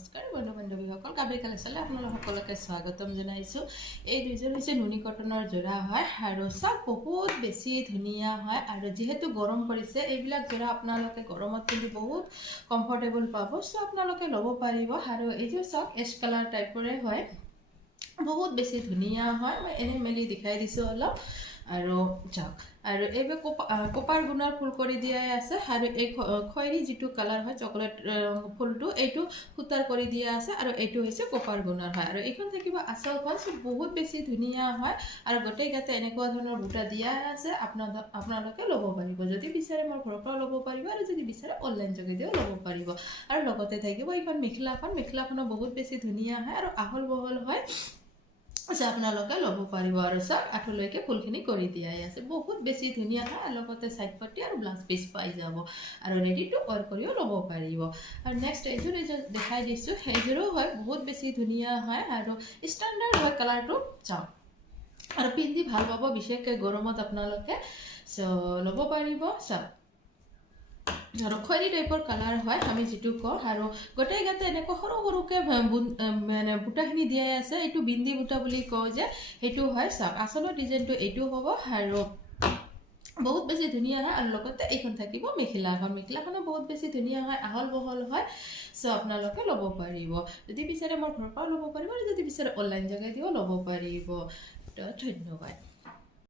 নমস্কাৰ বন্ধু বান্ধৱীসকল, কাবেৰী কালেকশ্যনলৈ আপোনালোক সকলোকে স্বাগতম জনাইছোঁ। এই দুইযোৰ হৈছে নুনি কটনৰ যোৰা হয় আৰু চব বহুত বেছি ধুনীয়া হয়। আৰু যিহেতু গৰম পৰিছে, এইবিলাক যোৰা আপোনালোকে গৰমত পিন্ধি বহুত কমফৰ্টেবল পাব। চ' আপোনালোকে ল'ব পাৰিব। আৰু এইযোৰ চব এছ কালাৰ টাইপৰে হয়, বহুত বেছি ধুনীয়া হয়। মই এনে মেলি দেখাই দিছোঁ অলপ। আৰু যাওক, আৰু এইবোৰ কপাৰ গুণৰ ফুল কৰি দিয়াই আছে। আৰু এই খয়েৰী যিটো কালাৰ হয় চকলেট ফুলটো, এইটো সূতাৰ কৰি দিয়া আছে। আৰু এইটো হৈছে কপাৰ গুণৰ হয়। আৰু এইখন থাকিব আঁচলখন, বহুত বেছি ধুনীয়া হয়। আৰু গোটেই গাতে এনেকুৱা ধৰণৰ বুটা দিয়া আছে। আপোনালোকে ল'ব পাৰিব, যদি বিচাৰে মোৰ ঘৰৰ পৰাও ল'ব পাৰিব, আৰু যদি বিচাৰে অনলাইন যোগেদিও ল'ব পাৰিব। আৰু লগতে থাকিব এইখন মেখেলাখনো বহুত বেছি ধুনীয়া হয় আৰু আহল বহল হয়। আপোনালোকে ল'ব পাৰিব। আৰু চব আঁঠুলৈকে ফুলখিনি কৰি দিয়াই আছে, বহুত বেছি ধুনীয়া হয়। আৰু লগতে চাইড পট্টি আৰু ব্লাউজ পিচ পাই যাব। আৰু ৰেডি টু ৱেৰ কৰিও ল'ব পাৰিব। আৰু নেক্সট এইযোৰ দেখাই দিছোঁ, সেইযোৰো হয় বহুত বেছি ধুনীয়া হয় আৰু ষ্টেণ্ডাৰ্ড হয় কালাৰটো। চাওক, আৰু পিন্ধি ভাল পাব, বিশেষকৈ গৰমত আপোনালোকে ল'ব পাৰিব। চাওক, আৰু খয়েৰী টাইপৰ কালাৰ হয় আমি যিটো কওঁ। আৰু গোটেই গাতে এনেকুৱা সৰু সৰুকৈ মানে বুটাখিনি দিয়াই আছে। এইটো বিন্দি বুটা বুলি কওঁ যে, সেইটো হয়। চাওক, আচলৰ ডিজাইনটো এইটো হ'ব আৰু বহুত বেছি ধুনীয়া হয়। আৰু লগতে এইখন থাকিব মেখেলাখনো বহুত বেছি ধুনীয়া হয়, আহল বহল হয়। চ' আপোনালোকে ল'ব পাৰিব, যদি বিচাৰে মোৰ ঘৰৰ পৰাও ল'ব পাৰিব, আৰু যদি বিচাৰে অনলাইন যোগেদিও ল'ব পাৰিব। ধন্যবাদ।